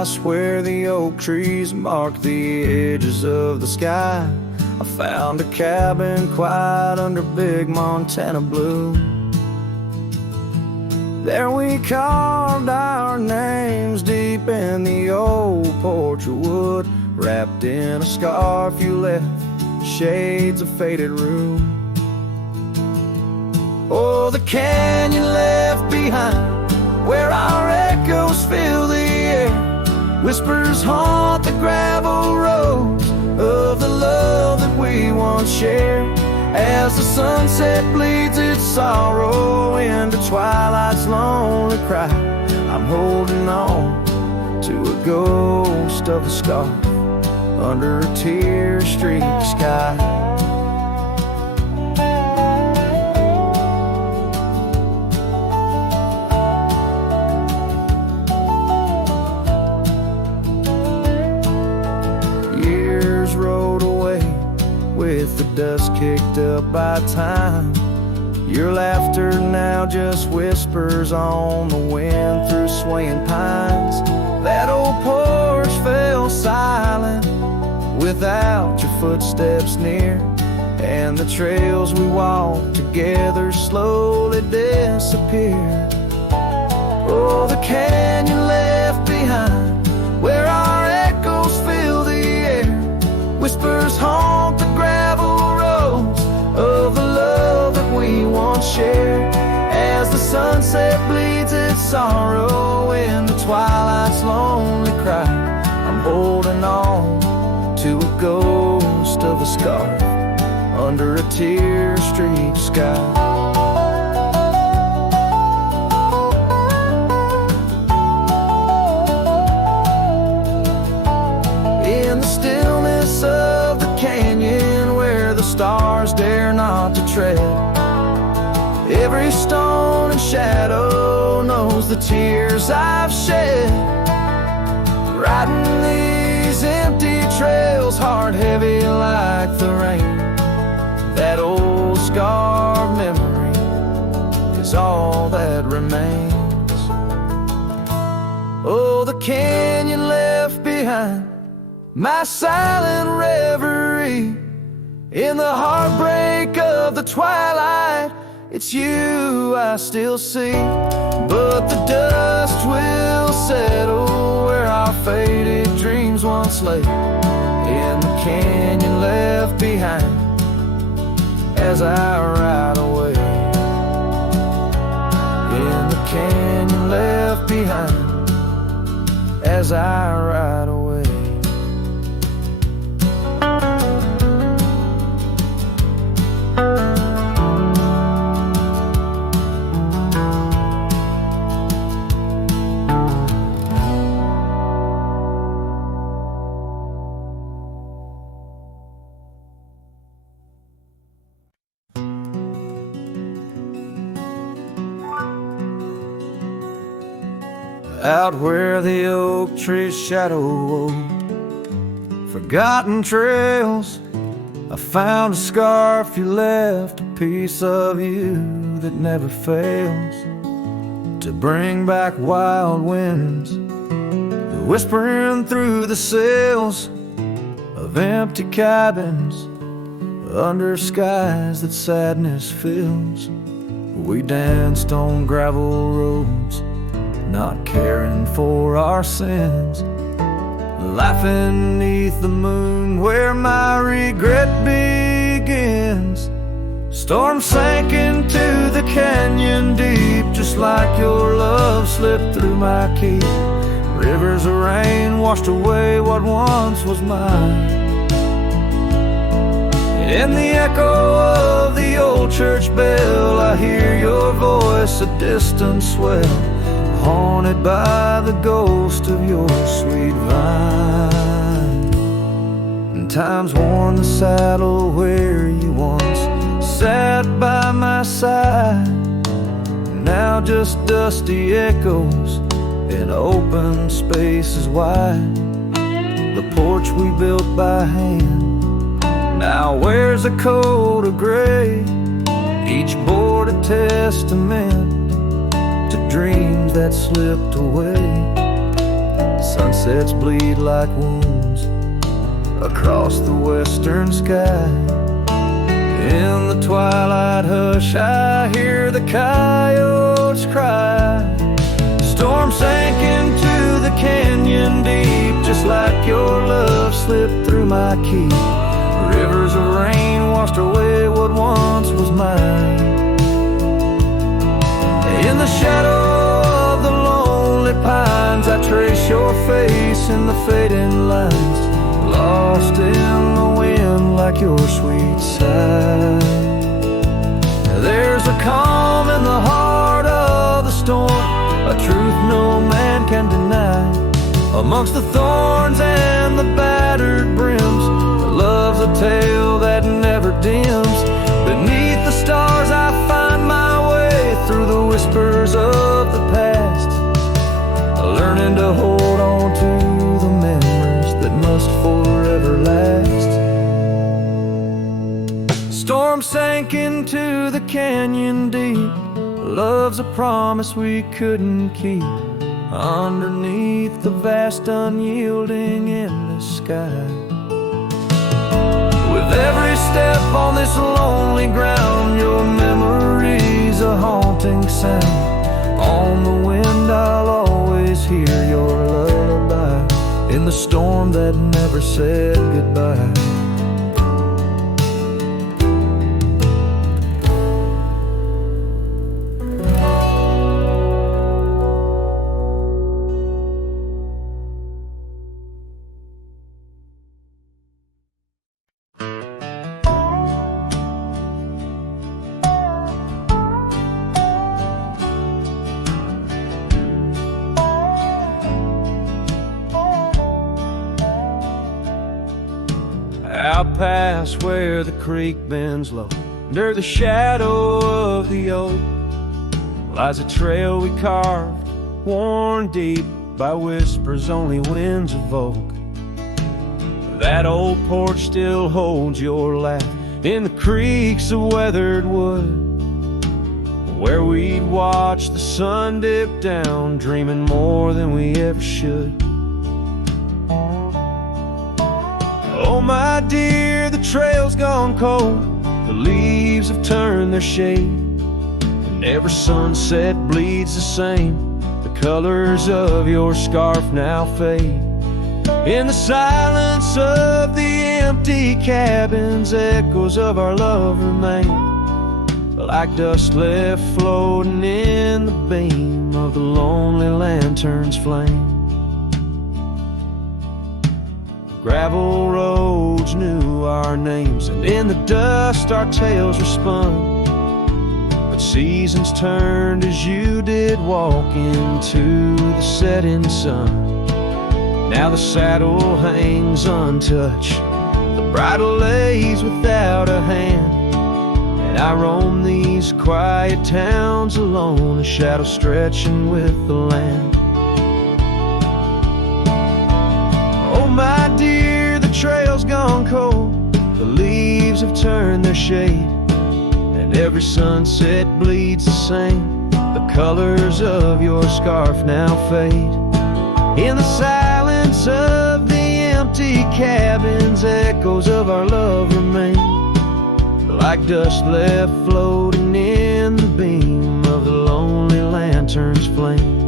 paradise where the oak trees mark the edges of the sky. I found a cabin quiet under big Montana blue. There we carved our names deep in the old porch of wood, wrapped in a scarf you left, shades of faded rue. Oh, the canyon left behind, where our echoes fill the air. Whispers haunt the gravel roads of the love that we once shared. As the sunset bleeds its sorrow into twilight's lonely cry, I'm holding on to a ghost of a scarf under a tear-streaked sky. Years rode away with the dust kicked up by time. Your laughter now just whispers on the wind through swaying pines. That old porch fell silent without your footsteps near, and the trails we walked together slowly disappeared. Oh, the canyon left behind, where our echoes fill the air. Whispers haunt the gravel roads of the love that we once shared. As the sunset bleeds its sorrow into twilight's lonely cry, I'm holding on to a ghost of a scarf under a tear-streaked sky. In the stillness of the canyon where the stars dare not to tread, every stone and shadow knows the tears I've shed. Riding these empty trails, heart heavy like the rain. That old scarred memory is all that remains. Oh, the canyon left behind, my silent reverie. In the heartbreak of the twilight, it's you I still see. But the dust will settle where our faded dreams once lay, in the canyon left behind as I ride away. In the canyon left behind as I ride away. Out where the oak tree's shadow wove forgotten trails, I found a scarf you left, a piece of you that never fails to bring back wild winds, whispering through the sails of empty cabins under skies that sadness fills. We danced on gravel roads, not caring for our sins, laughing beneath the moon where my regret begins. Storm sank into the canyon deep, just like your love slipped through my key. Rivers of rain washed away what once was mine. In the echo of the old church bell, I hear your voice, a distant swell, haunted by the ghost of your sweet vine. And time's worn the saddle where you once sat by my side, now just dusty echoes in open spaces wide. The porch we built by hand now wears a coat of gray, each board a testament to dreams that slipped away. Sunsets bleed like wounds across the western sky. In the twilight hush, I hear the coyotes cry. Storm sank into the canyon deep, just like your love slipped through my keep. Rivers of rain washed away what once was mine. In the shadow of the lonely pines, I trace your face in the fading lines, lost in the wind like your sweet sigh. There's a calm in the heart of the storm, a truth no man can deny. Amongst the thorns and the battered brims, love's a tale that never dims. Beneath the stars I find my way through the whispers of the past, learning to hold on to the memories that must forever last. Storm sank into the canyon deep, love's a promise we couldn't keep, underneath the vast unyielding endless sky. With every step on this lonely ground, your memory's a haunting sound. On the wind I'll always hear your lullaby, in the storm that never said goodbye. Out past where the creek bends low, under the shadow of the oak, lies a trail we carved, worn deep by whispers only winds evoke. That old porch still holds your laugh in the creaks of weathered wood, where we'd watch the sun dip down, dreaming more than we ever should. Oh my dear, the trail's gone cold, the leaves have turned their shade, and every sunset bleeds the same. The colors of your scarf now fade. In the silence of the empty cabins, echoes of our love remain, like dust left floating in the beam of the lonely lantern's flame. Gravel roads knew our names, and in the dust our tales were spun. But seasons turned as you did walk into the setting sun. Now the saddle hangs untouched, the bridle lays without a hand, and I roam these quiet towns alone, a shadow stretching with the land. My dear, the trail's gone cold, the leaves have turned their shade, and every sunset bleeds the same. The colors of your scarf now fade. In the silence of the empty cabins, echoes of our love remain, like dust left floating in the beam of the lonely lantern's flame.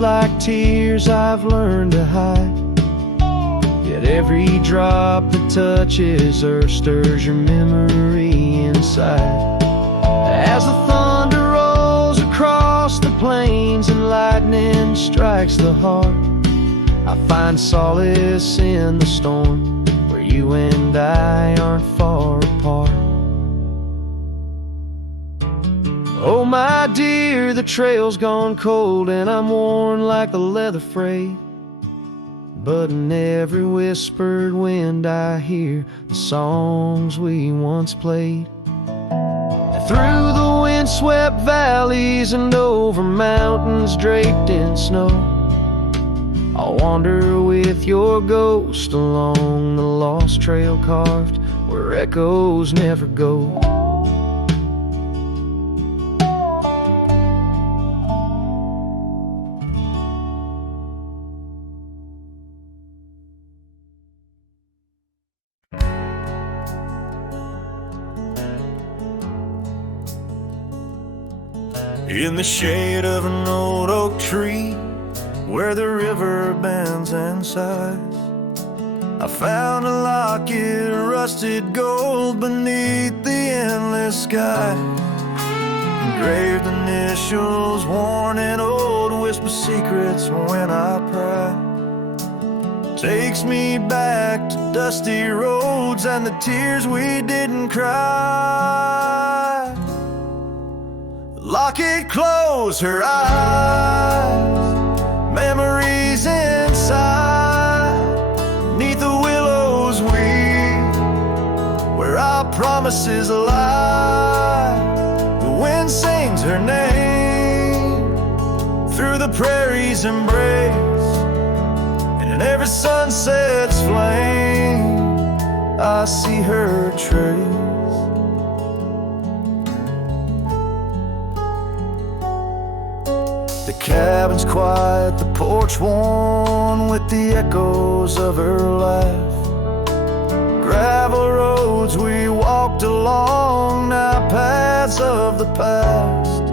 Like tears I've learned to hide, yet every drop that touches earth stirs your memory inside. As the thunder rolls across the plains and lightning strikes the heart, I find solace in the storm, where you and I aren't far apart. Oh my dear, the trail's gone cold and I'm worn like the leather freight. But in every whispered wind I hear the songs we once played. Through the windswept valleys and over mountains draped in snow, I'll wander with your ghost along the lost trail carved where echoes never go. In the shade of an old oak tree, where the river bends and sighs, I found a locket of rusted gold beneath the endless sky. Engraved initials, worn and old, whisper secrets when I pry. Takes me back to dusty roads and the tears we didn't cry. Locket closed her eyes, memories inside, neath the willows where our promises lie. The wind sings her name through the prairie's embrace, and in every sunset's flame I see her trace. The cabin's quiet, the porch worn with the echoes of her laugh. Gravel roads we walked along, now paths of the past.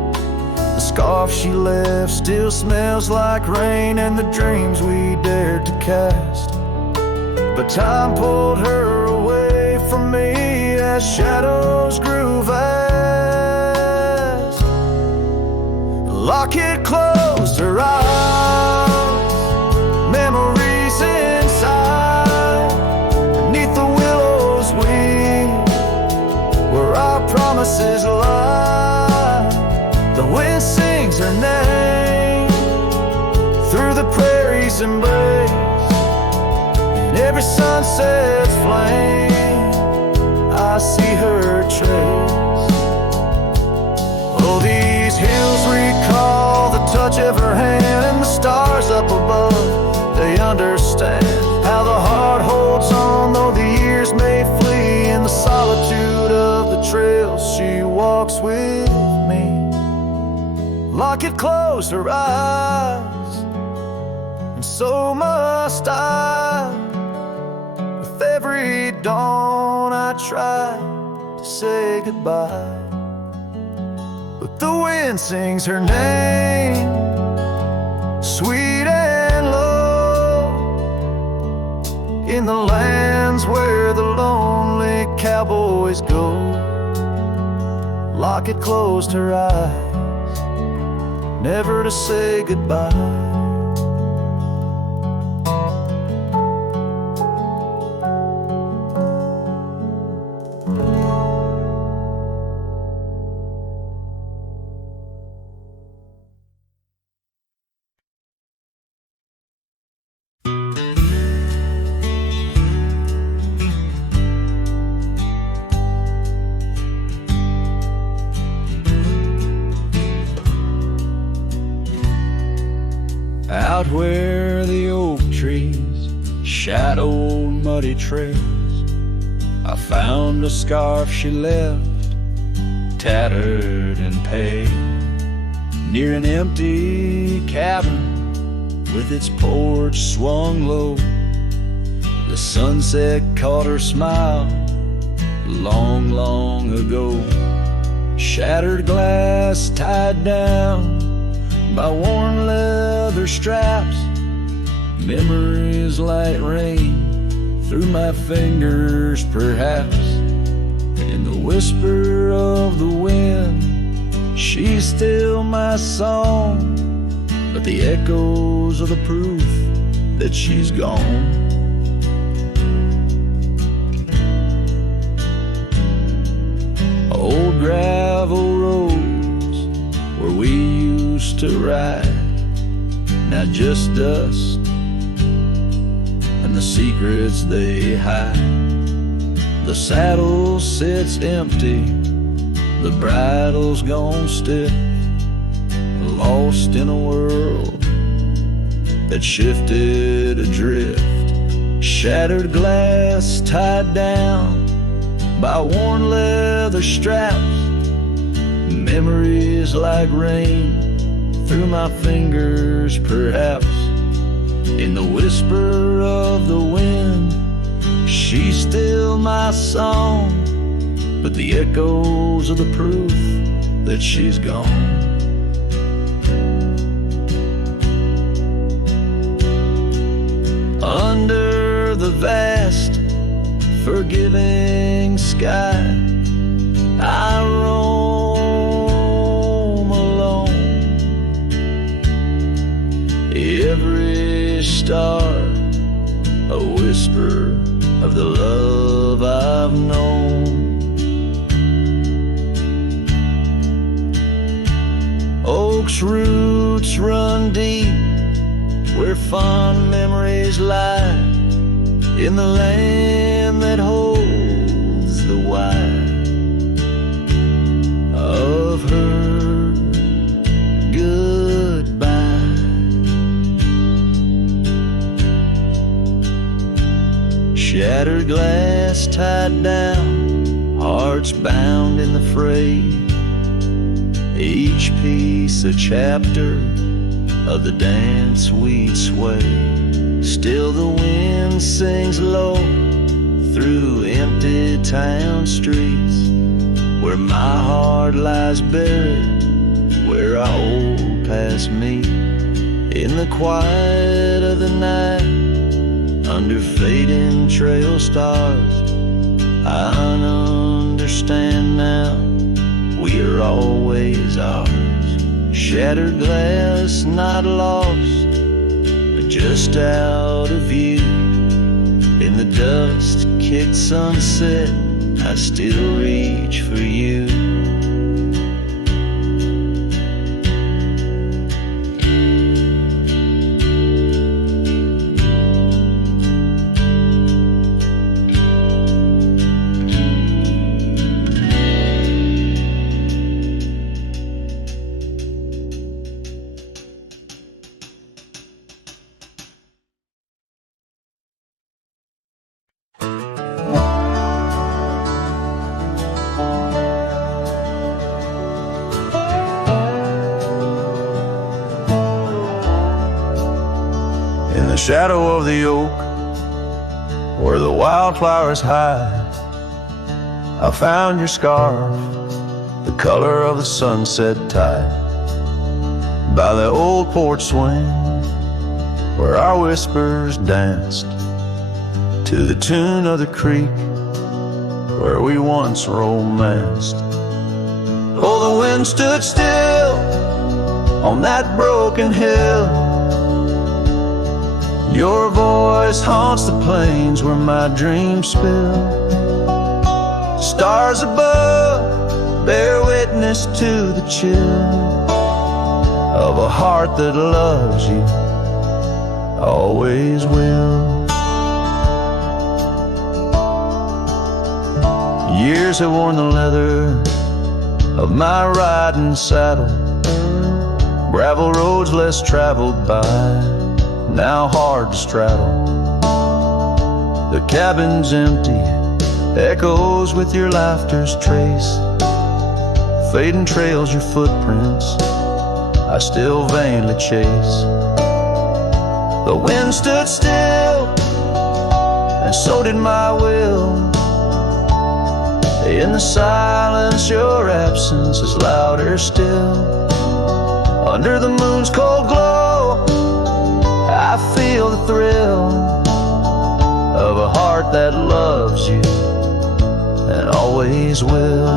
The scarf she left still smells like rain and the dreams we dared to cast. But time pulled her away from me as shadows grew vast. Locket closed her eyes, memories inside, beneath the willows where our promises lie. The wind sings her name through the prairie's embrace, in every sunset's flame I see her trace. Oh, these hills recall the touch of her hand, and the stars up above, they understand how the heart holds on, though the years may flee. In the solitude of the trails she walks with me. Locket closed her eyes, and so must I. With every dawn I try to say goodbye, but the wind sings her name, sweet and low, in the lands where the lonely cowboys go. Locket closed her eyes, never to say goodbye. Out where the oak trees shadowed muddy trails, I found a scarf she left, tattered and pale, near an empty cabin with its porch swung low. The sunset caught her smile long, long ago. Shattered glass tied down by worn leather straps, memories like rain through my fingers perhaps. In the whisper of the wind, she's still my song, but the echoes are the proof that she's gone. Old gravel roads used to ride, now just dust and the secrets they hide. The saddle sits empty, the bridle's gone stiff, lost in a world that shifted adrift. Shattered glass tied down by worn leather straps, memories like rain through my fingers, perhaps. In the whisper of the wind, she's still my song, but the echoes are the proof that she's gone. Under the vast, forgiving sky, I roam alone. Every star, a whisper of the love I've known. Oak's roots run deep where fond memories lie, in the land that holds the why of her goodbye. Shattered glass tied down, hearts bound in the fray, each piece a chapter of the dance we'd sway. Still the wind sings low through empty town streets, where my heart lies buried, where our old past meet. In the quiet of the night, under fading trail stars, I understand now, we are always ours. Shattered glass not lost, but just out of view. In the dust-kicked sunset, I still reach for you. Shadow of the oak, where the wildflowers hide, I found your scarf, the color of the sunset tide, by the old porch swing, where our whispers danced, to the tune of the creek, where we once romanced. Oh, the wind stood still on that broken hill. Your voice haunts the plains where my dreams spill. Stars above bear witness to the chill of a heart that loves you, always will. Years have worn the leather of my riding saddle, gravel roads less traveled by, now hard to straddle. The cabin's empty, echoes with your laughter's trace, fading trails your footprints I still vainly chase. The wind stood still, and so did my will. In the silence your absence is louder still. Under the moon's cold glow I feel the thrill of a heart that loves you and always will.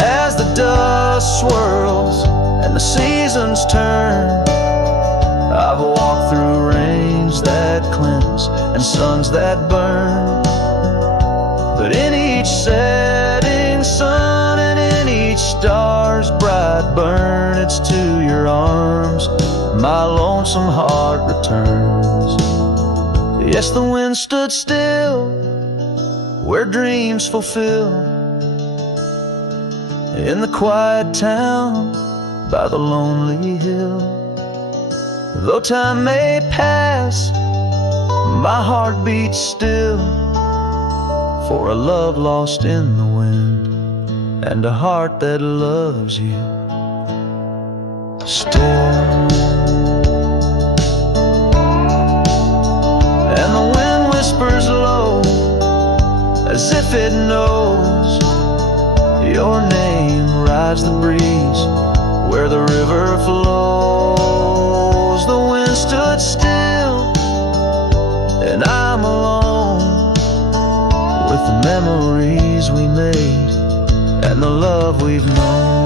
As the dust swirls and the seasons turn, I've walked through rains that cleanse and suns that burn, but in each setting sun and in each star's bright burn, it's to your arms my lonesome heart returns. Yes, the wind stood still where dreams fulfill, in the quiet town by the lonely hill. Though time may pass, my heart beats still, for a love lost in the wind and a heart that loves you still. And the wind whispers low as if it knows your name rides the breeze where the river flows. The wind stood still and I'm alone with the memories we made and the love we've known.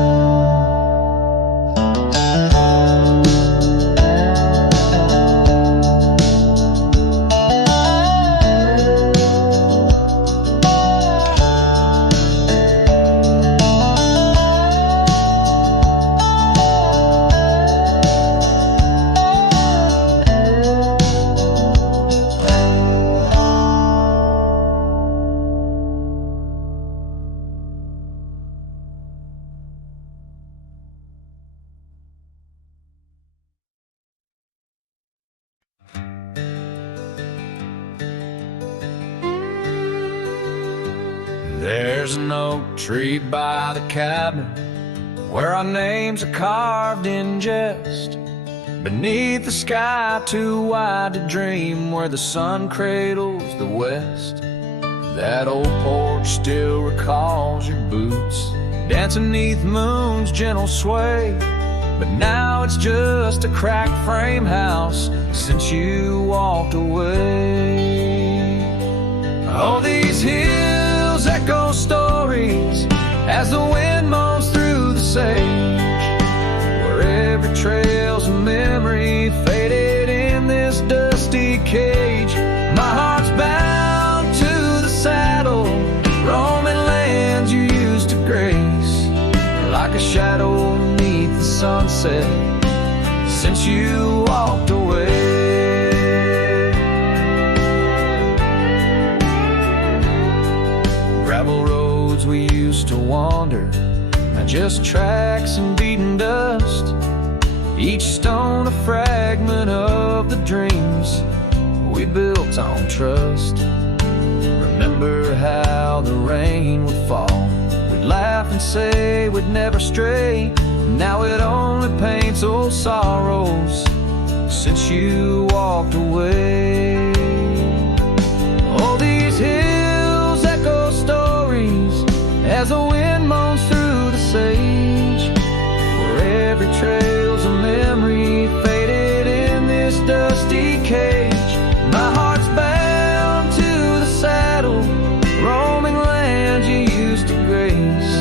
There's an oak tree by the cabin where our names are carved in jest. Beneath the sky too wide to dream, where the sun cradles the west. That old porch still recalls your boots dancing neath moon's gentle sway. But now it's just a cracked frame house since you walked away. Oh, these hills echo stories as the wind moans through the sage, where every trail's a memory faded in this dusty cage. My heart's bound to the saddle, roaming lands you used to grace, like a shadow beneath the sunset since you walked away. Gravel roads we used to wander, not just tracks and beaten dust, each stone a fragment of the dreams we built on trust. Remember how the rain would fall, we'd laugh and say we'd never stray. Now it only paints old sorrows since you walked away. Oh, these hills echo stories as the wind moans through the sage, where every trail's a memory faded in this dusty cage. My heart's bound to the saddle, roaming lands you used to grace,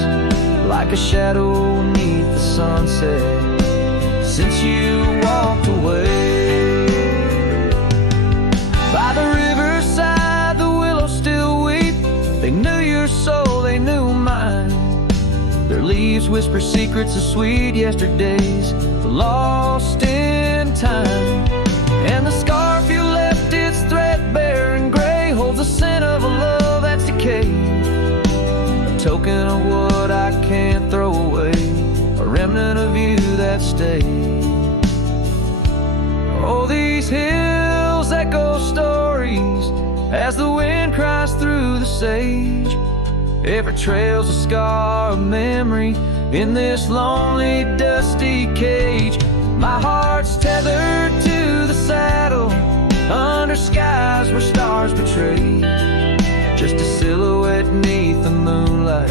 like a shadow beneath the sunset since you walked away. By the riverside the willows still weep, they knew your soul, they knew mine. Their leaves whisper secrets of sweet yesterdays lost in time. And the scarf you left, it's threadbare and gray, holds the scent of a love that's decayed, a token of what I can't throw away, a remnant of you that stayed. Oh, these hills echo stories as the wind cries through the sage. Every trail's a scar of memory in this lonely, dusty cage. My heart's tethered to the saddle under skies where stars betray, just a silhouette neath the moonlight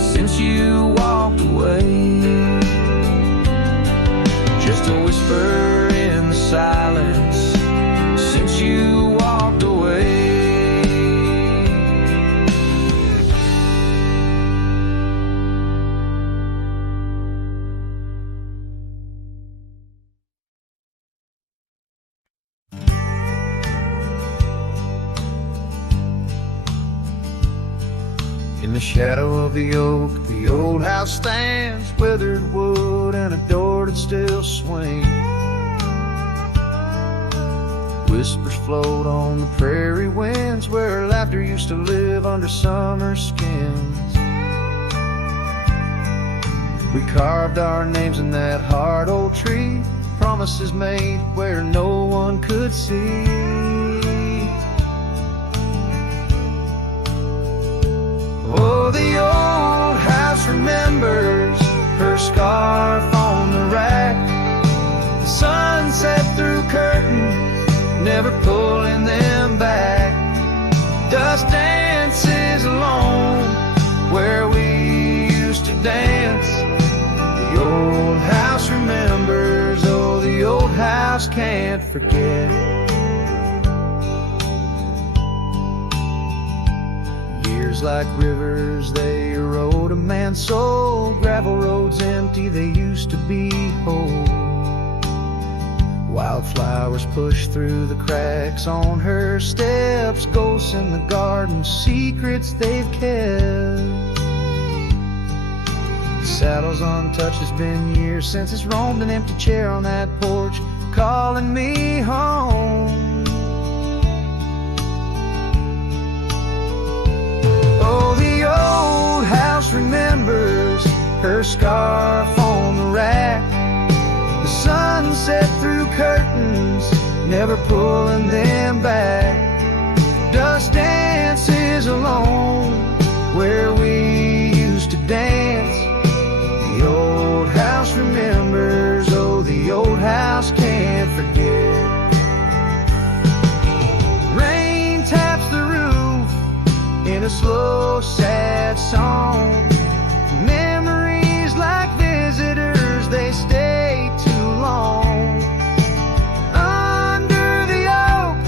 since you walked away. Just a whisper in the silence since you walked away. In the shadow of the oak, the The old house stands, weathered wood, and a door that still swings. Whispers float on the prairie winds, where laughter used to live under summer skins. We carved our names in that hard old tree, promises made where no one could see. Oh, the old house remembers her scarf on the rack, the sunset through curtains, never pulling them back. Dust dances alone where we used to dance. The old house remembers, oh, the old house can't forget. Years like rivers, they erode a man's soul. Gravel roads empty, they used to be whole. Wildflowers push through the cracks on her steps, ghosts in the garden, secrets they've kept. The saddle's untouched, it's been years since it's roamed, an empty chair on that porch calling me home. Oh, the old house remembers her scarf on the rack, the sunset through curtains, never pulling them back. Dust dances alone where we used to dance. The old house remembers, oh, the old house can't forget. Rain taps the roof in a slow, sad song. Memories like visitors, they stay too long. Under the oak,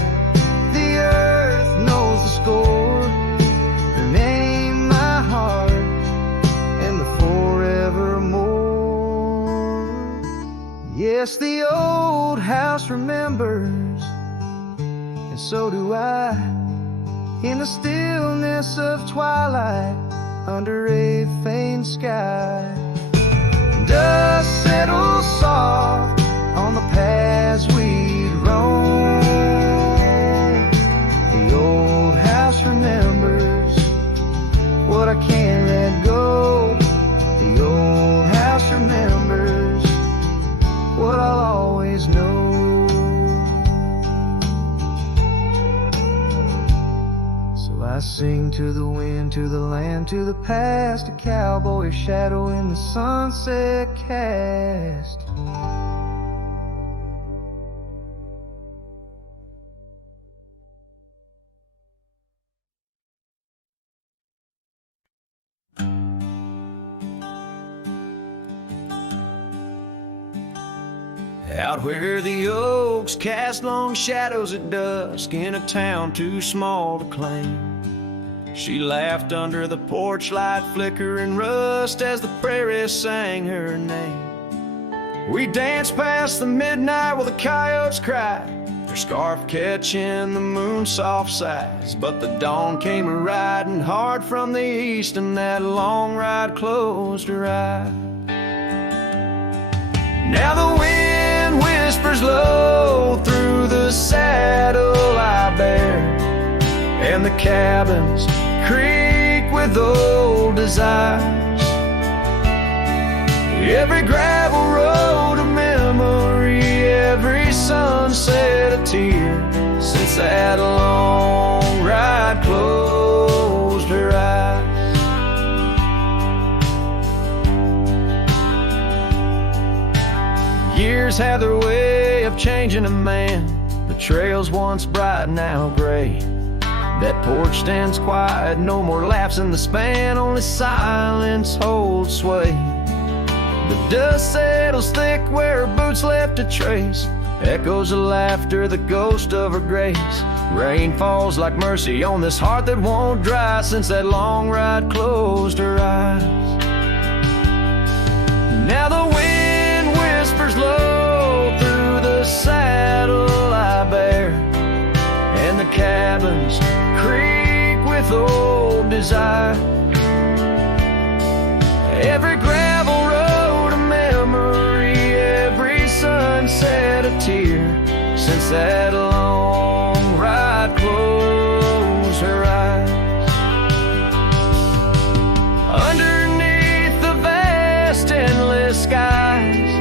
the earth knows the score. Her name, my heart, and the forevermore. Yes, the old house remembers, and so do I. In the stillness of twilight, under a faint sky, dust settles soft on the paths we'd roam. The old house remembers what I can't let go. The old house remembers what I'll always know. So I sing to the wind, to the land, to the past, a cowboy shadow in the sunset cast. Out where the oaks cast long shadows at dusk, in a town too small to claim, she laughed under the porch light flickering rust as the prairie sang her name. We danced past the midnight while the coyotes cried, her scarf catching the moon's soft sighs. But the dawn came a-riding hard from the east, and that long ride closed her eyes. Now the wind whispers low through the saddle I bear, and the cabins creak with old desires. Every gravel road a memory, every sunset a tear, since that long ride closed her eyes. Years have their way of changing a man. The trails once bright, now gray. That porch stands quiet, no more laughs in the span, only silence holds sway. The dust settles thick where her boots left a trace, echoes of laughter, the ghost of her grace. Rain falls like mercy on this heart that won't dry, since that long ride closed her eyes. Now the wind whispers low through the saddle I bear, and the cabins creak with old desire. Every gravel road a memory, every sunset a tear, since that long ride closed her eyes. Underneath the vast endless skies,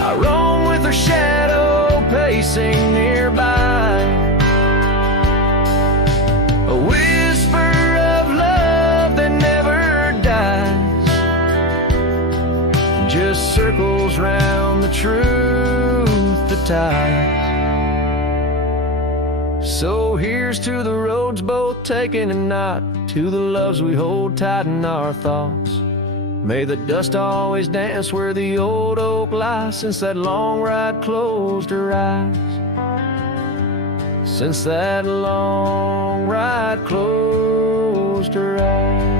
I roam with her shadow pacing nearby. A whisper of love that never dies, just circles round the truth that ties. So here's to the roads both taken and not, to the loves we hold tight in our thoughts. May the dust always dance where the old oak lies, since that long ride closed her eyes. Since that long ride closed her eyes.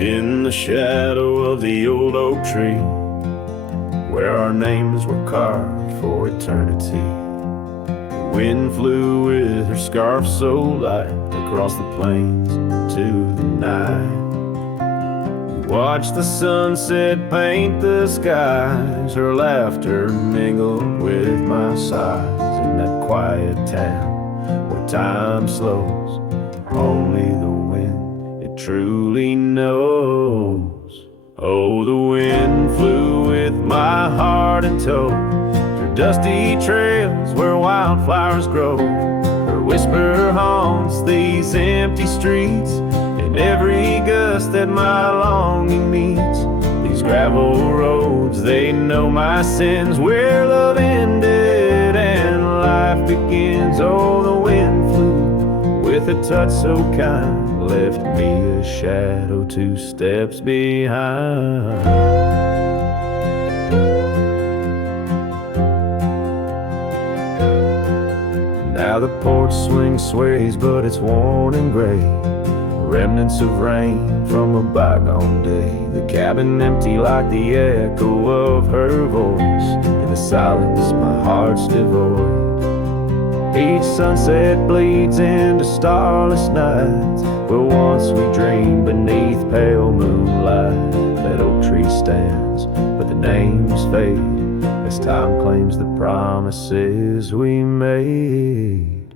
In the shadow of the old oak tree, where our names were carved for eternity, the wind flew with her scarf so light across the plains to the night. Watched the sunset paint the skies, her laughter mingled with my sighs. In that quiet town where time slows, only the wind it truly knows. Oh, the wind flew with my heart in tow, through dusty trails where wildflowers grow. Her whisper haunts these empty streets, in every gust that my longing meets. These gravel roads, they know my sins, where love ended and life begins. Oh, the wind flew with a touch so kind, left me a shadow 2 steps behind. Now the porch swing sways, but it's worn and gray, remnants of rain from a bygone day. The cabin empty like the echo of her voice, in the silence my heart's devoid. Each sunset bleeds into starless nights, where once we dreamed beneath pale moonlight. That oak tree stands, but the names fade, as time claims the promises we made.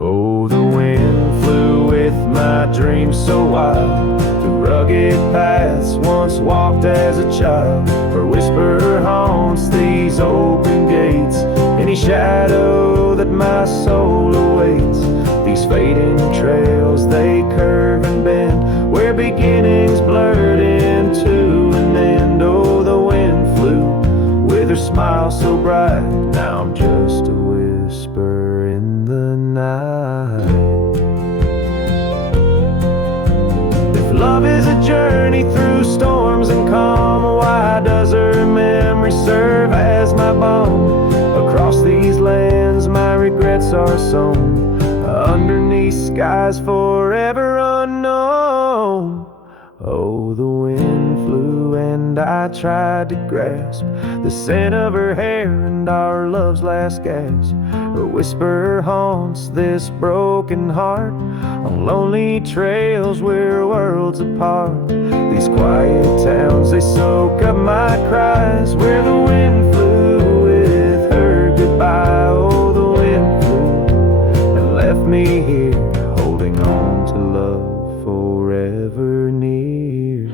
Oh, the wind flew with my dreams so wild, through rugged paths once walked as a child. Her whisper haunts these open gates, any shadow that my soul awaits. These fading trails, they curve and bend, where beginnings blurred into an end. Oh, the wind flew with her smile so bright, now I'm just a whisper in the night. If love is a journey through storms and calm, why does her memory serve as my balm? Across these lands my regrets are sown, underneath skies forever unknown. Oh, the wind flew and I tried to grasp the scent of her hair and our love's last gasp. Her whisper haunts this broken heart, on lonely trails we're worlds apart. These quiet towns, they soak up my cries, where the wind flew with her goodbye. Oh, the wind flew and left me here, holding on to love forever near.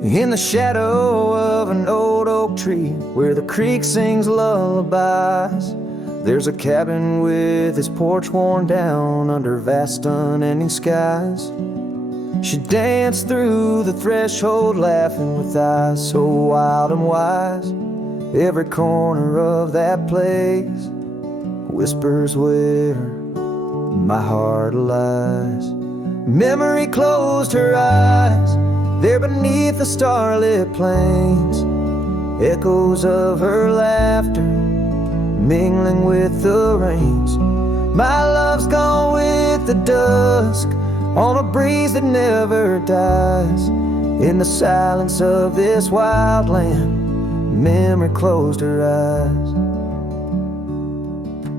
In the shadow of an old oak tree, where the creek sings lullabies, there's a cabin with its porch worn down under vast unending skies. She danced through the threshold, laughing with eyes so wild and wise. Every corner of that place whispers where my heart lies. Memory closed her eyes, there beneath the starlit plains. Echoes of her laughter mingling with the rains. My love's gone with the dusk, on a breeze that never dies. In the silence of this wild land, memory closed her eyes.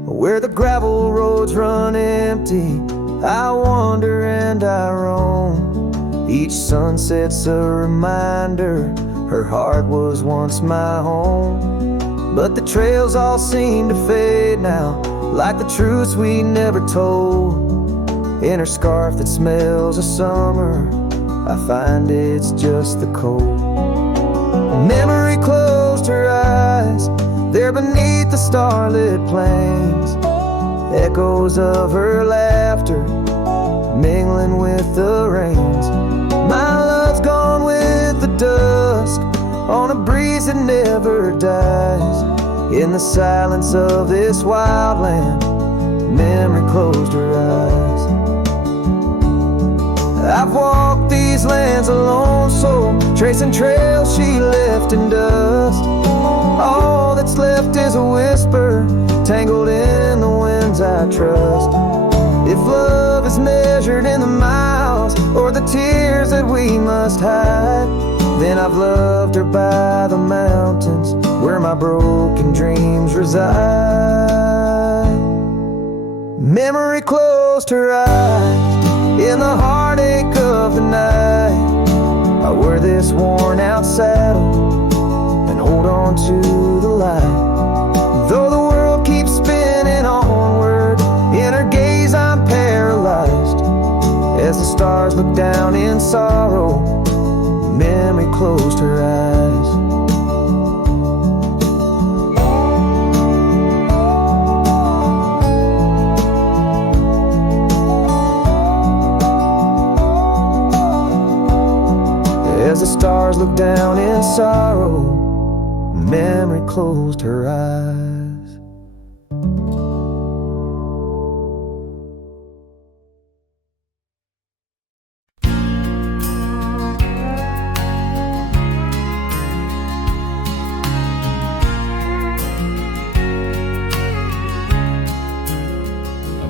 Where the gravel roads run empty, I wander and I roam. Each sunset's a reminder her heart was once my home. But the trails all seem to fade now, like the truths we never told. In her scarf that smells of summer, I find it's just the cold. Memory closed her eyes, there beneath the starlit plains. Echoes of her laughter mingling with the rains. My love's gone with the dusk, on a breeze that never dies. In the silence of this wild land, memory closed her eyes. I've walked these lands alone, so tracing trails she left in dust. All that's left is a whisper, tangled in the winds I trust. If love is measured in the miles, or the tears that we must hide, then I've loved her by the mountains, where my broken dreams reside. Memory closed her eyes, in the heartache of the night. I wear this worn out saddle and hold on to the light. Though the world keeps spinning onward, in her gaze I'm paralyzed. As the stars look down in sorrow, memory closed her eyes. As the stars look down in sorrow, memory closed her eyes.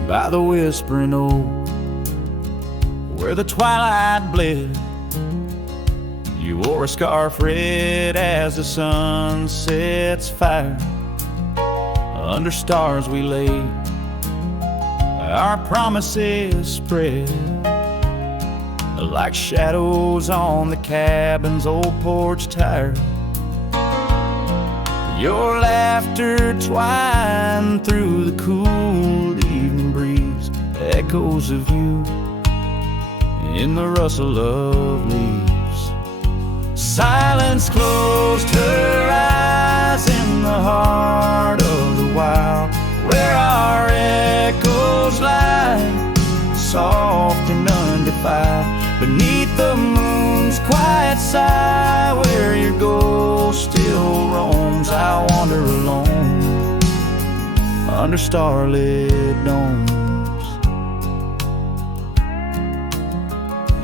By the whispering oak, where the twilight bled, you wore a scarf red as the sun sets fire. Under stars we lay, our promises spread like shadows on the cabin's old porch tire. Your laughter twined through the cool evening breeze, echoes of you in the rustle of leaves. Silence closed her eyes in the heart of the wild, where our echoes lie, soft and undefiled. Beneath the moon's quiet sigh, where your ghost still roams, I wander alone under starlit domes.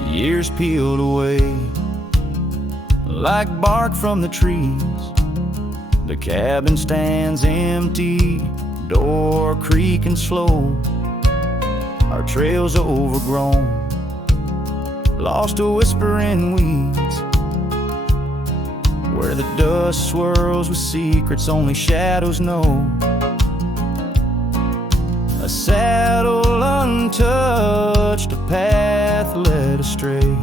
Years peeled away like bark from the trees. The cabin stands empty, door creaking slow. Our trails overgrown, lost to whispering weeds, where the dust swirls with secrets only shadows know. A saddle untouched, a path led astray,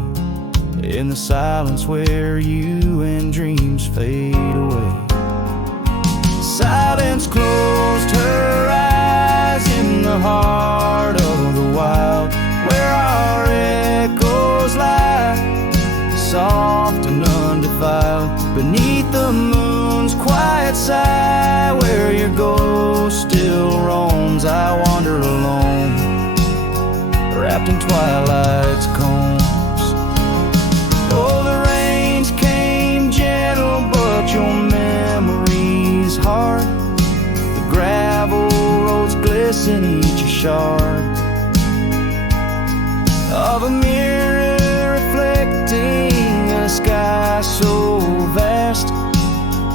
in the silence where you and dreams fade away. Silence closed her eyes in the heart of the wild, where our echoes lie, soft and undefiled. Beneath the moon's quiet sigh, where your ghost still roams, I wander alone, wrapped in twilight's combs. listen, each a shard of a mirror reflecting a sky so vast,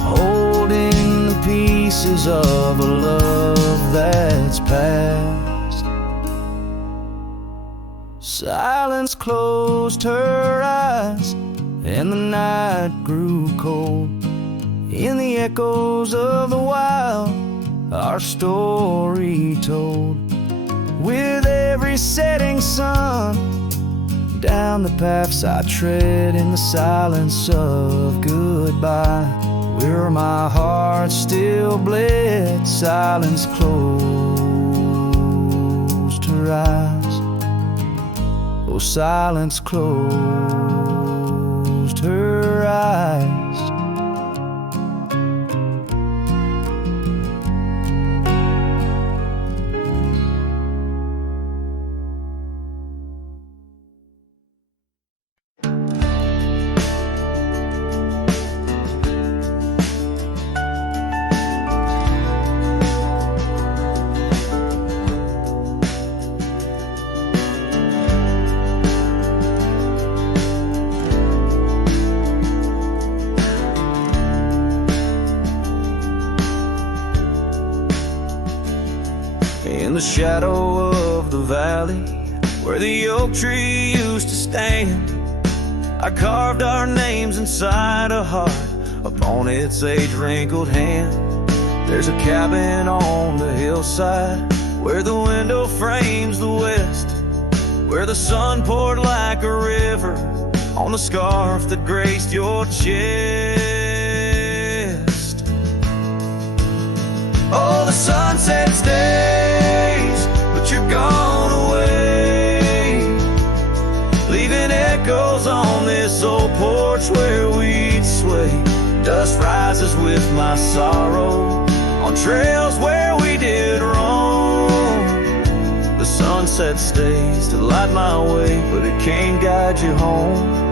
holding the pieces of a love that's past. Silence closed her eyes, and the night grew cold. In the echoes of the wild, our story told. With every setting sun, down the paths I tread in the silence of goodbye, where my heart still bled, silence closed her eyes. Oh, silence closed her eyes. In the shadow of the valley where the oak tree used to stand, I carved our names inside a heart upon its age-wrinkled hand. There's a cabin on the hillside where the window frames the west, where the sun poured like a river on the scarf that graced your chest. Oh, the sunset stays, but you're gone away, leaving echoes on this old porch where we'd sway. Dust rises with my sorrow on trails where we did wrong. The sunset stays to light my way, but it can't guide you home.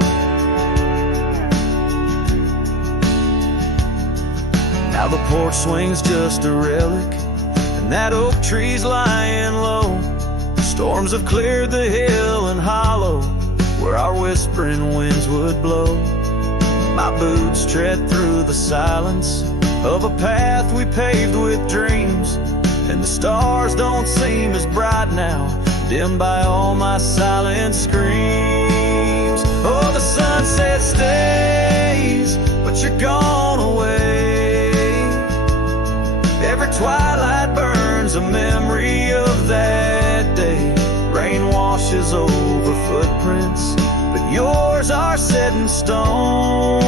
Now the porch swing's just a relic, and that oak tree's lying low. Storms have cleared the hill and hollow where our whispering winds would blow. My boots tread through the silence of a path we paved with dreams, and the stars don't seem as bright now, dimmed by all my silent screams. Oh, the sunset stays, but you're gone away. Every twilight burns a memory of that day. Rain washes over footprints, but yours are set in stone.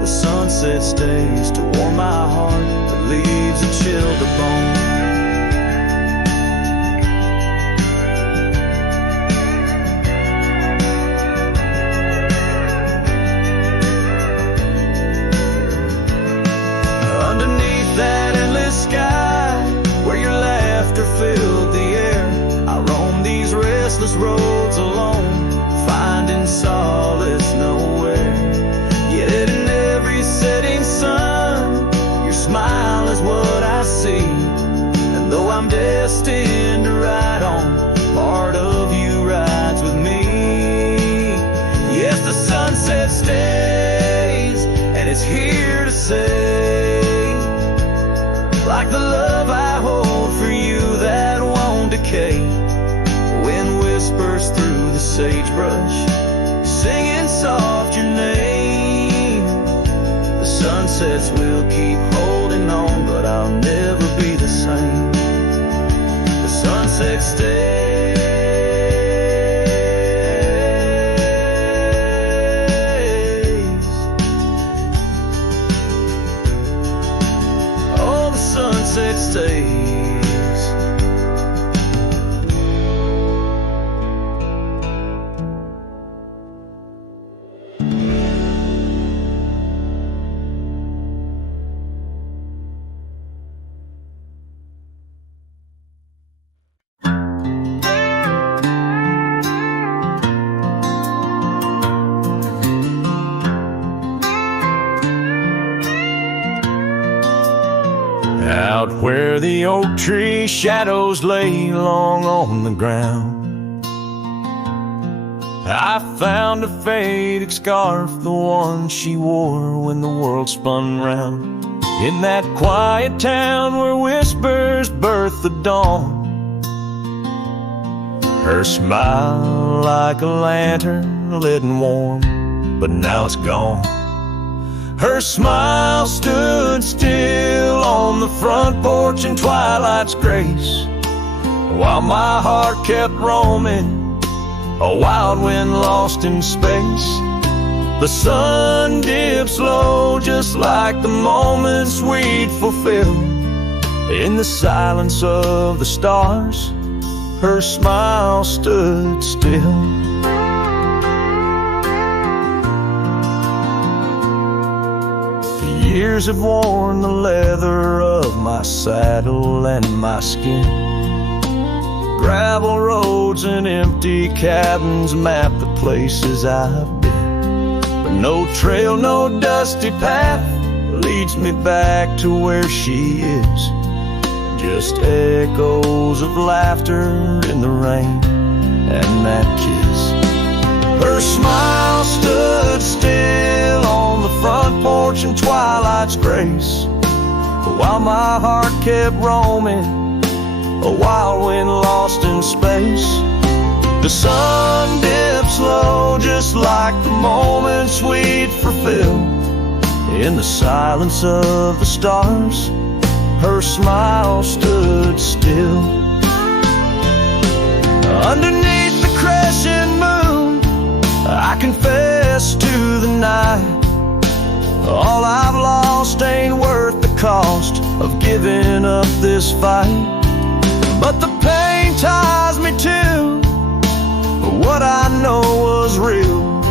The sunset stays to warm my heart, but leaves a chill to bone. Underneath that endless sky, where your laughter filled the air, I roam these restless roads alone, finding solace nowhere. Yet in every setting sun, your smile is what I see. And though I'm destined to ride on, part of you rides with me. Yes, the sunset stays, and it's here to say, like the love I hold for you that won't decay. Wind whispers through the sagebrush, singing soft your name. The sunsets will keep holding on, but I'll never be the same. The sunset stays. Oh, the sunset stays. Out where the oak tree shadows lay long on the ground, I found a faded scarf, the one she wore when the world spun round. In that quiet town where whispers birth the dawn, her smile like a lantern lit and warm, but now it's gone. Her smile stood still on the front porch in twilight's grace, while my heart kept roaming, a wild wind lost in space. The sun dips low just like the moments we'd fulfill. In the silence of the stars, her smile stood still. Years have worn the leather of my saddle and my skin. Gravel roads and empty cabins map the places I've been, but no trail, no dusty path leads me back to where she is. Just echoes of laughter in the rain and that kiss. Her smile stood still on the front porch in twilight's grace, while my heart kept roaming, a wild wind lost in space. The sun dips low just like the moments we'd fulfill. In the silence of the stars, her smile stood still. Underneath the crescent moon, I confess to the night, all I've lost ain't worth the cost of giving up this fight. But the pain ties me to what I know was real.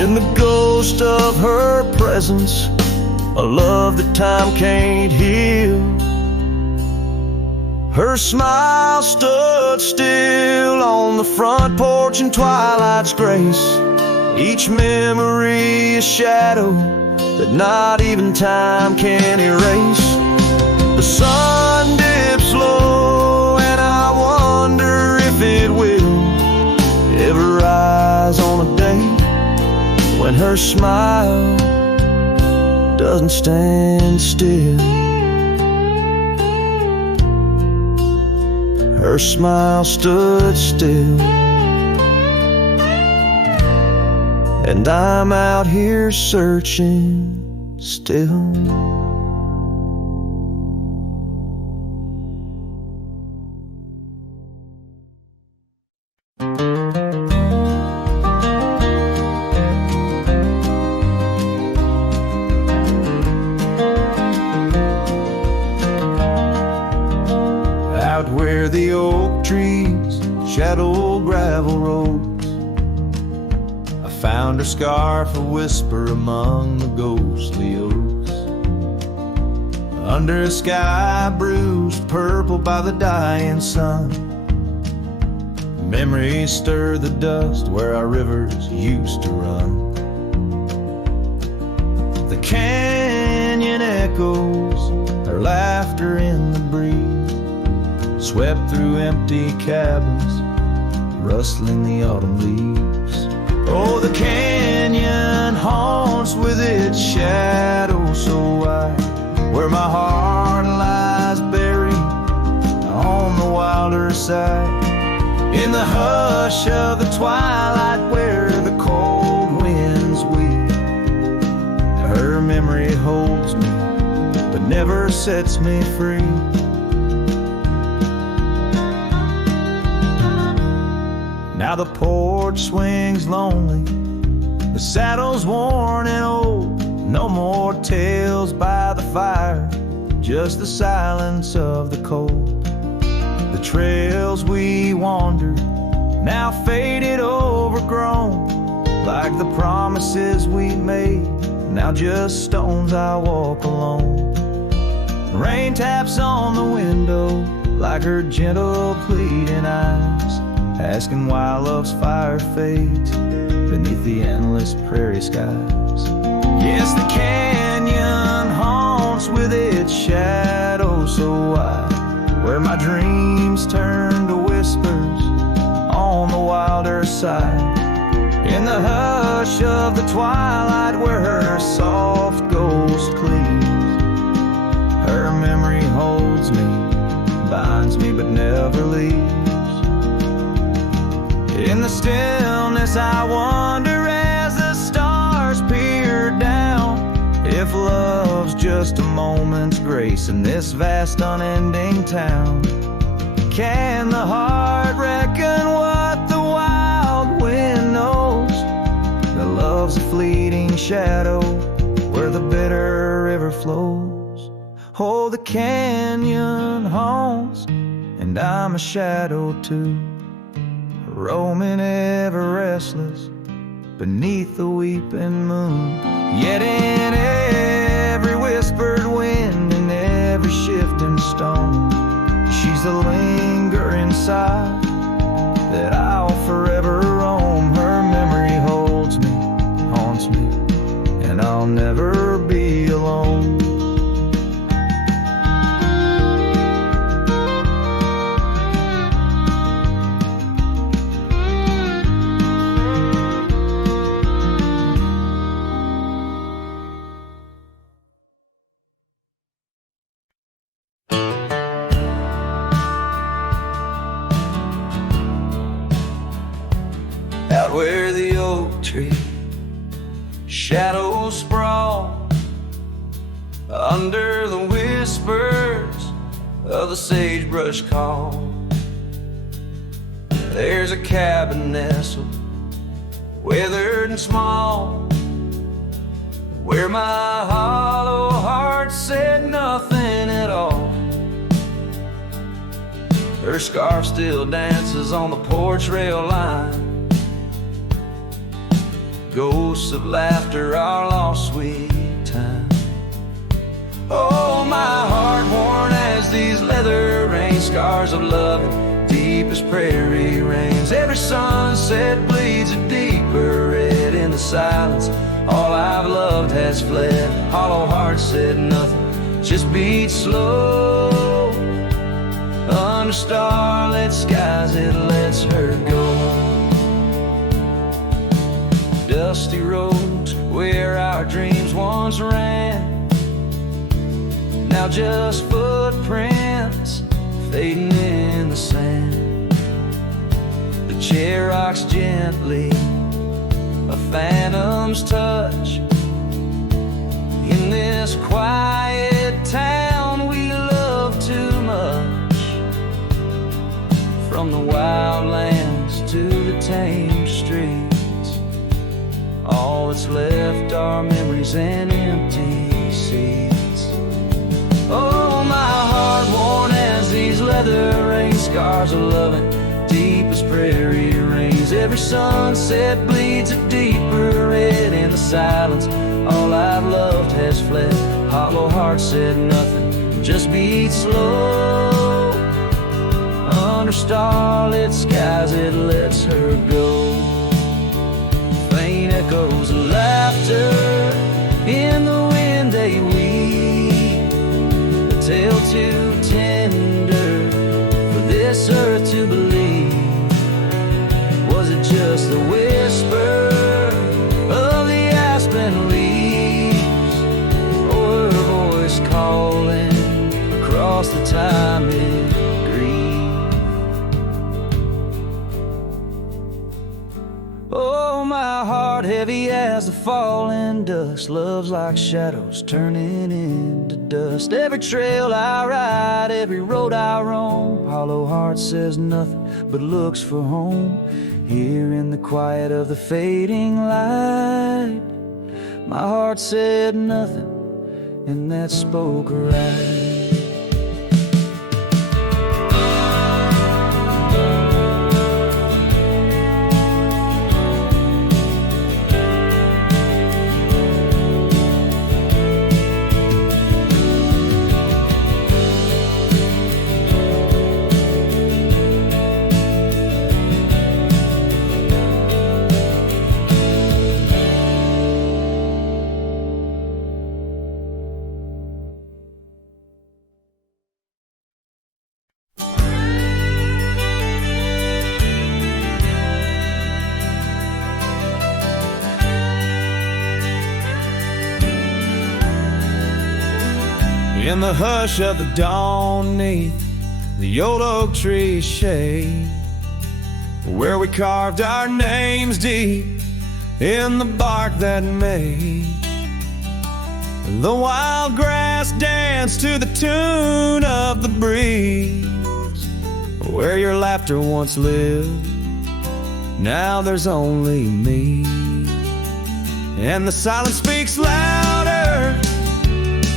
In the ghost of her presence, a love that time can't heal. Her smile stood still on the front porch in twilight's grace. Each memory a shadow that not even time can erase. The sun dips low and I wonder if it will ever rise on a day when her smile doesn't stand still. Her smile stood still, and I'm out here searching still. Out where the oak trees shadow gravel roads, I found her scarf a whisper among the ghostly oaks. Under a sky bruised purple by the dying sun, memories stir the dust where our rivers used to run. The canyon echoes her laughter in the breeze, swept through empty cabins, rustling the autumn leaves. Oh, the canyon haunts with its shadow so wide, where my heart lies buried on the wilder side. In the hush of the twilight where the cold winds weep, her memory holds me but never sets me free. Now the porch swings lonely, the saddle's worn and old. No more tales by the fire, just the silence of the cold. The trails we wandered, now faded, overgrown, like the promises we made, now just stones I walk alone. Rain taps on the window like her gentle pleading eyes, asking why love's fire fades beneath the endless prairie skies. Yes, the canyon haunts house with its shadow so wide, where my dreams turn to whispers on the wilder side. In the hush of the twilight where her soft ghost cleaves, her memory holds me, binds me but never leaves. In the stillness I wonder as the stars peer down, if love's just a moment's grace in this vast unending town. Can the heart reckon what the wild wind knows? That love's a fleeting shadow where the bitter river flows. Oh, the canyon haunts, and I'm a shadow too, roaming ever restless beneath the weeping moon. Yet in every whispered wind and every shifting stone, she's the lingering sigh that I'll forever roam. Her memory holds me, haunts me, and I'll never be alone. Out where the oak tree shadows sprawl, under the whispers of the sagebrush call, there's a cabin nestled, weathered and small, where my hollow heart said nothing at all. Her scarf still dances on the porch rail line, ghosts of laughter, our lost sweet time. Oh, my heart worn as these leather rain scars of loving, deep as prairie rains. Every sunset bleeds a deeper red in the silence. All I've loved has fled. Hollow heart said nothing, just beat slow. Under starlit skies it lets her go. Dusty roads where our dreams once ran, now just footprints fading in the sand. The chair rocks gently, a phantom's touch. In this quiet town we love too much, from the wild lands to the tame streets. All that's left are memories and empty seats. Oh, my heart worn as these leather rain scars of loving, deep as prairie rains. Every sunset bleeds a deeper red in the silence. All I've loved has fled. Hollow heart said nothing, just beat slow. Under starlit skies it lets her go. Faint echoes of laughter in the wind they weep, a tale too tender for this earth to believe. Was it just the whisper of the aspen leaves, or her voice calling across the time it grieved? Oh, my heart heavy as the falling dust, love's like shadows turning into dust. Every trail I ride, every road I roam, hollow heart says nothing but looks for home. Here in the quiet of the fading light, my heart said nothing, and that spoke right. In the hush of the dawn, neath the old oak tree shade, where we carved our names deep in the bark that made the wild grass dance to the tune of the breeze. Where your laughter once lived, now there's only me. And the silence speaks louder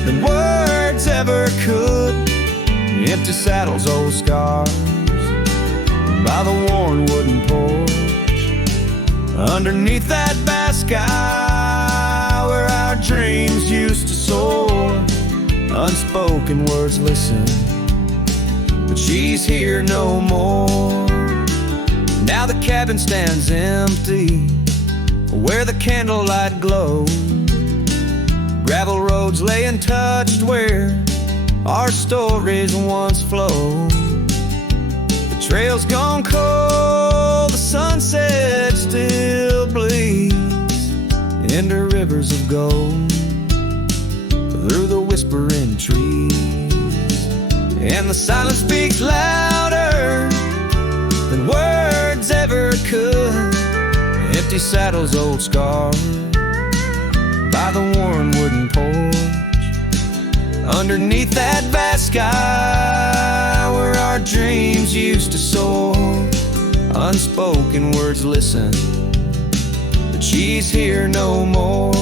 than words ever could. Empty saddles, old scars by the worn wooden porch, underneath that vast sky where our dreams used to soar. Unspoken words listen, but she's here no more. Now the cabin stands empty where the candlelight glows. Gravel roads lay untouched where our stories once flowed. The trail's gone cold, the sunset still bleeds into rivers of gold through the whispering trees. And the silence speaks louder than words ever could. Empty saddles, old scars by the worn wooden porch, underneath that vast sky where our dreams used to soar. Unspoken words listen, but she's here no more.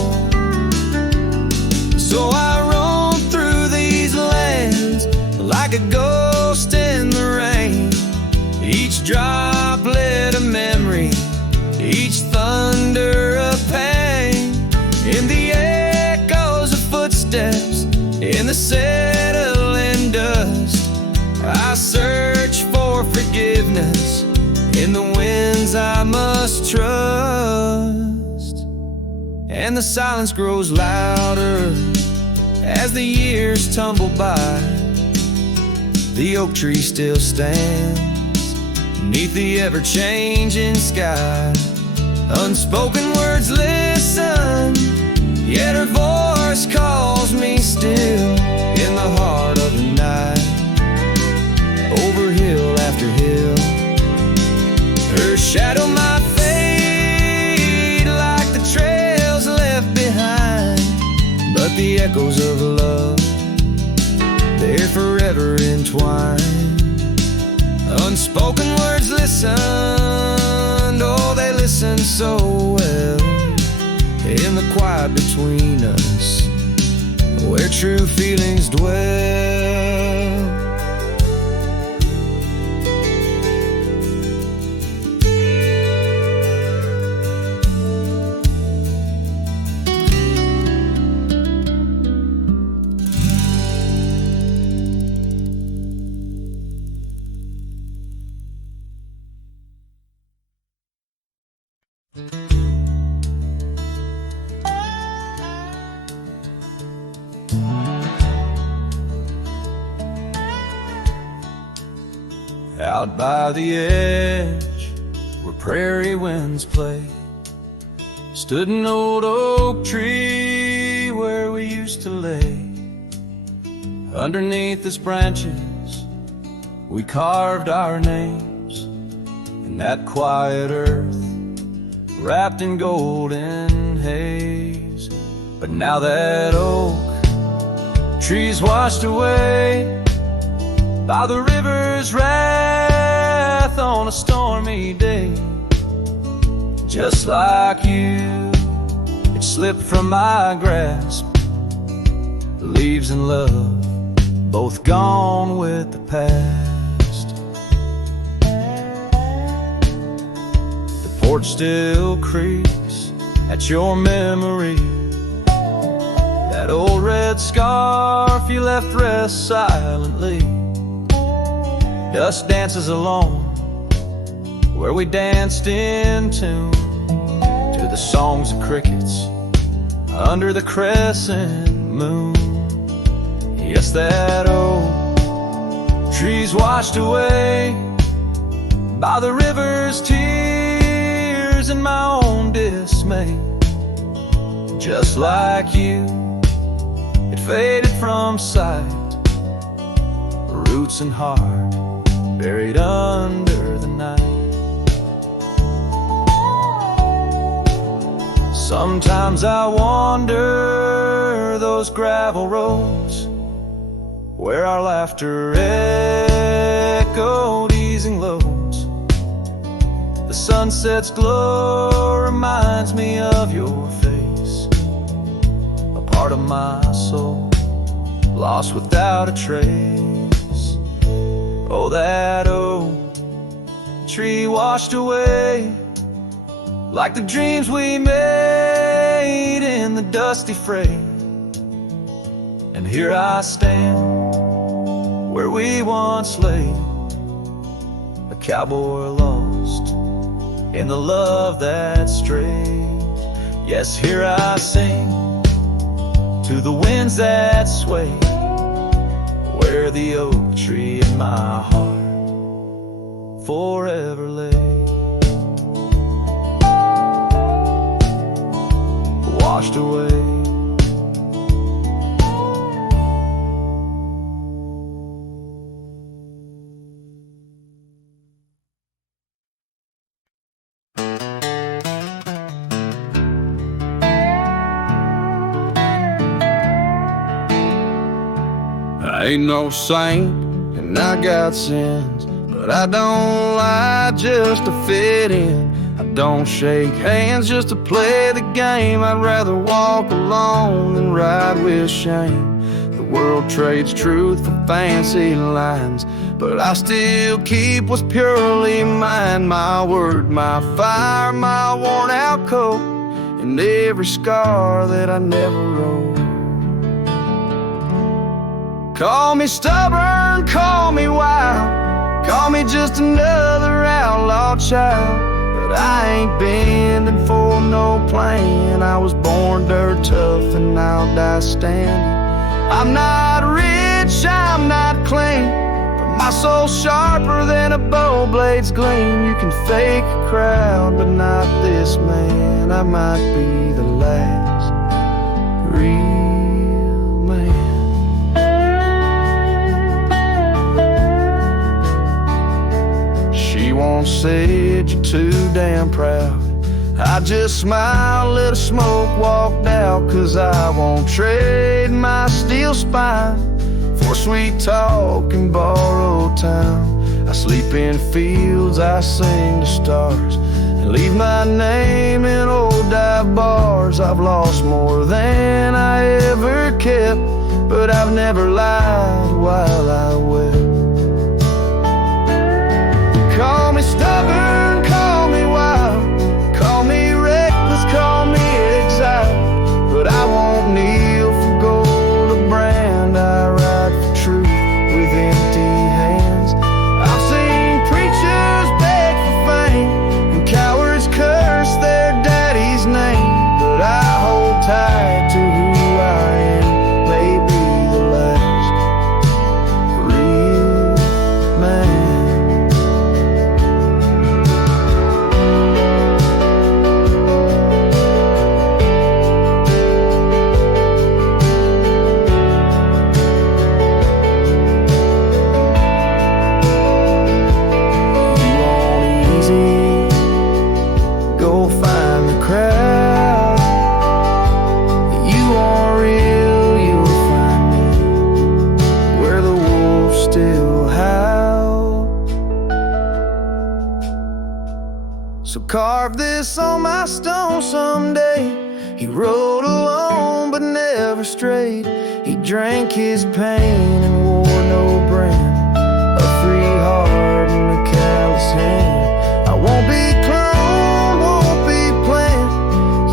So I roam through these lands like a ghost in the rain, each droplet a memory, each thunder a pain. In the echoes of footsteps, in the settling dust, I search for forgiveness in the winds I must trust. And the silence grows louder as the years tumble by. The oak tree still stands beneath the ever-changing sky. Unspoken words listen, yet her voice calls me still in the heart of the night. Over hill after hill, her shadow might fade like the trails left behind, but the echoes of love, they're forever entwined. Unspoken words listen, oh they listen so well, in the quiet between us where true feelings dwell. Out by the edge where prairie winds play stood an old oak tree where we used to lay. Underneath its branches we carved our names in that quiet earth wrapped in golden haze. But now that oak tree's washed away by the river's wrath on a stormy day. Just like you, it slipped from my grasp. The leaves and love, both gone with the past. The porch still creaks at your memory. That old red scarf you left rests silently. Dust dances alone where we danced in tune to the songs of crickets under the crescent moon. Yes, that old tree's washed away by the river's tears and my own dismay. Just like you, it faded from sight roots and heart buried under the night. Sometimes I wander those gravel roads where our laughter echoed easing loads. The sunset's glow reminds me of your face, a part of my soul lost without a trace. Oh, that old tree washed away like the dreams we made in the dusty fray. And here I stand where we once lay, a cowboy lost in the love that strayed. Yes, here I sing to the winds that sway, where the oak tree in my heart forever lay. Washed away. I ain't no saint and I got sins, but I don't lie just to fit in. I don't shake hands just to play the game. I'd rather walk alone than ride with shame. The world trades truth for fancy lines, but I still keep what's purely mine. My word, my fire, my worn out coat, and every scar that I never wrote. Call me stubborn, call me wild, call me just another outlaw child, but I ain't bending for no plan. I was born dirt tough and I'll die standing. I'm not rich, I'm not clean, but my soul's sharper than a bow blade's gleam. You can fake a crowd, but not this man. I might be the last real man. She once said you're too damn proud. I just smiled, let her smoke, walked out, 'cause I won't trade my steel spine for sweet talk and borrowed time. I sleep in fields, I sing to stars, and leave my name in old dive bars. I've lost more than I ever kept, but I've never lied while I wept. Call me stubborn, call me wild, call me reckless, call me exiled, but I won't kneel for gold or brand. I ride for truth with empty hands. I've seen preachers beg for fame and cowards curse their daddy's name, but I hold tight to who I am. Maybe the last real man. Carve this on my stone someday. He rode alone but never strayed. He drank his pain and wore no brand, a free heart and a callous hand. I won't be cloned, won't be planned.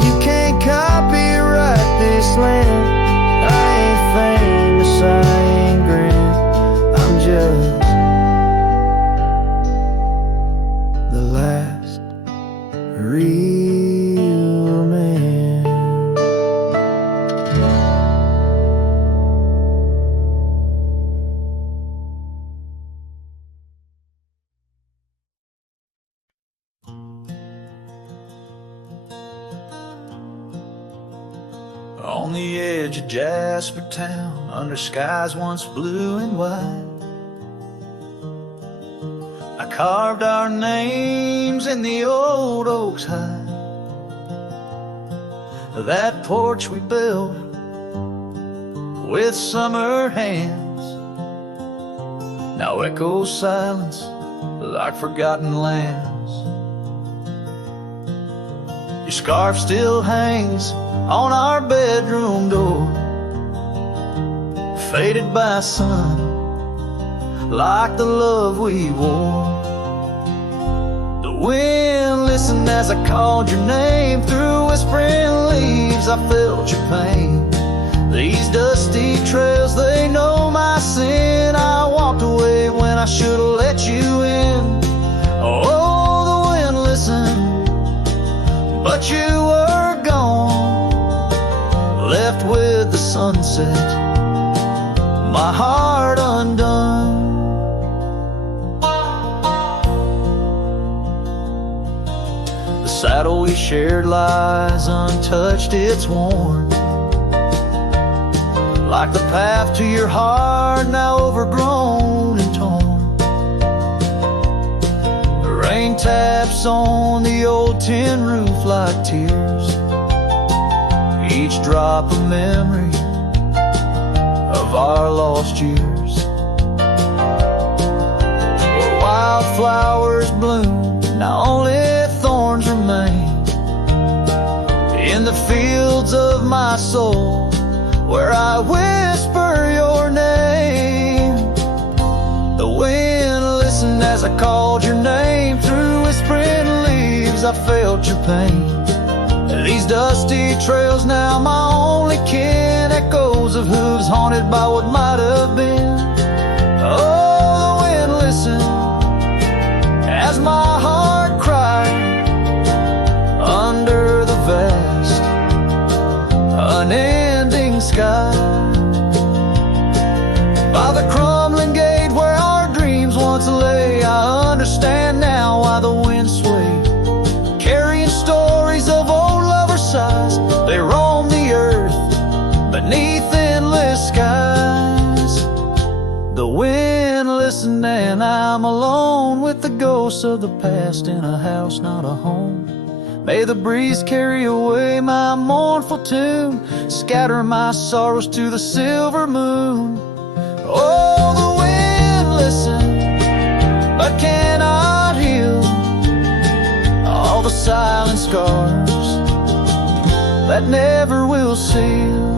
You can't copyright this land. I ain't famous, I ain't grand, I'm just the last real man. On the edge of Jasper Town, under skies once blue and white, carved our names in the old oak's hide. That porch we built with summer hands now echoes silence like forgotten lands. Your scarf still hangs on our bedroom door, faded by sun like the love we wore. The wind listened as I called your name. Through whispering leaves I felt your pain. These dusty trails, they know my sin. I walked away when I should have let you in. Oh, the wind listened, but you were gone, left with the sunset, my heart undone. The saddle we shared lies untouched, it's worn, like the path to your heart, now overgrown and torn. The rain taps on the old tin roof like tears, each drop a memory of our lost years. Where wildflowers bloom, now only thorns remain. In the fields of my soul, where I whisper your name. The wind listened as I called your name. Through whispering leaves I felt your pain. These dusty trails now my only kin, echoes of hooves haunted by what might have been. Oh, the wind listened as my heart cried under the vast unending sky. By the crumbling gate where our dreams once lay, I understand now why the wind swayed, carrying stories of old lover sighs. They roam the earth beneath endless skies. The wind listened and I'm alone with the ghosts of the past in a house, not a home. May the breeze carry away my mournful tune, scatter my sorrows to the silver moon. Oh, the wind listened, but cannot heal all the silent scars that never will seal.